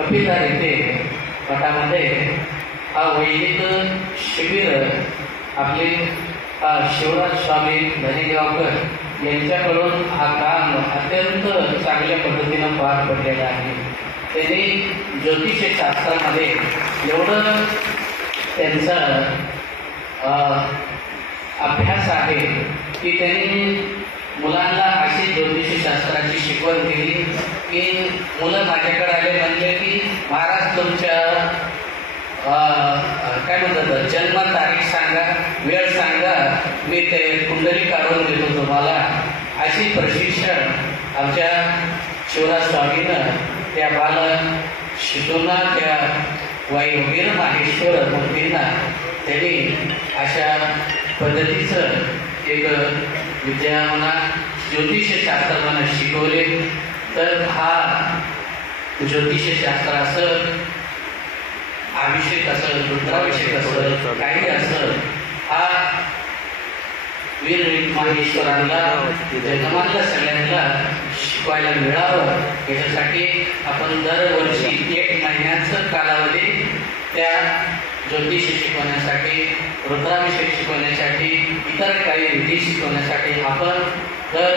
कपिलधार येथे मठामध्ये हा वैदिक शिबिर आपले शिवराज स्वामी धनेगावकर यांच्याकडून हा काम अत्यंत चांगल्या पद्धतीनं पार पडलेला आहे. त्यांनी ज्योतिष शास्त्रामध्ये एवढं त्यांचा अभ्यास आहे की त्यांनी मुलांना अशी ज्योतिषशास्त्राची शिकवण दिली की मुलं माझ्याकडे आले म्हणले की महाराज तुमच्या काय म्हणतात जन्म तारीख सांगा, वेळ सांगा, मी ते कुंडली काढून देतो तुम्हाला. अशी प्रशिक्षण आमच्या शिवराज स्वामीनं त्या बाल शिशूंना, त्या वैवीर माहेश्वर मूर्तींना त्यांनी अशा पद्धतीचं एक विद्या म्हणा ज्योतिषशास्त्र म्हणा शिकवले. तर हा ज्योतिषशास्त्राचं अभिषेक असं, रुद्राभिषेक असं काही असं, हा वीर माहेश्वरांना जन्मातल्या सगळ्यांना शिकवायला मिळावं याच्यासाठी आपण दरवर्षी 1 महिन्याचं कालावधी त्या ज्योतिष शिकवण्यासाठी, रुद्राभिषेक शिकवण्यासाठी, इतर काही विधी शिकवण्यासाठी आपण दर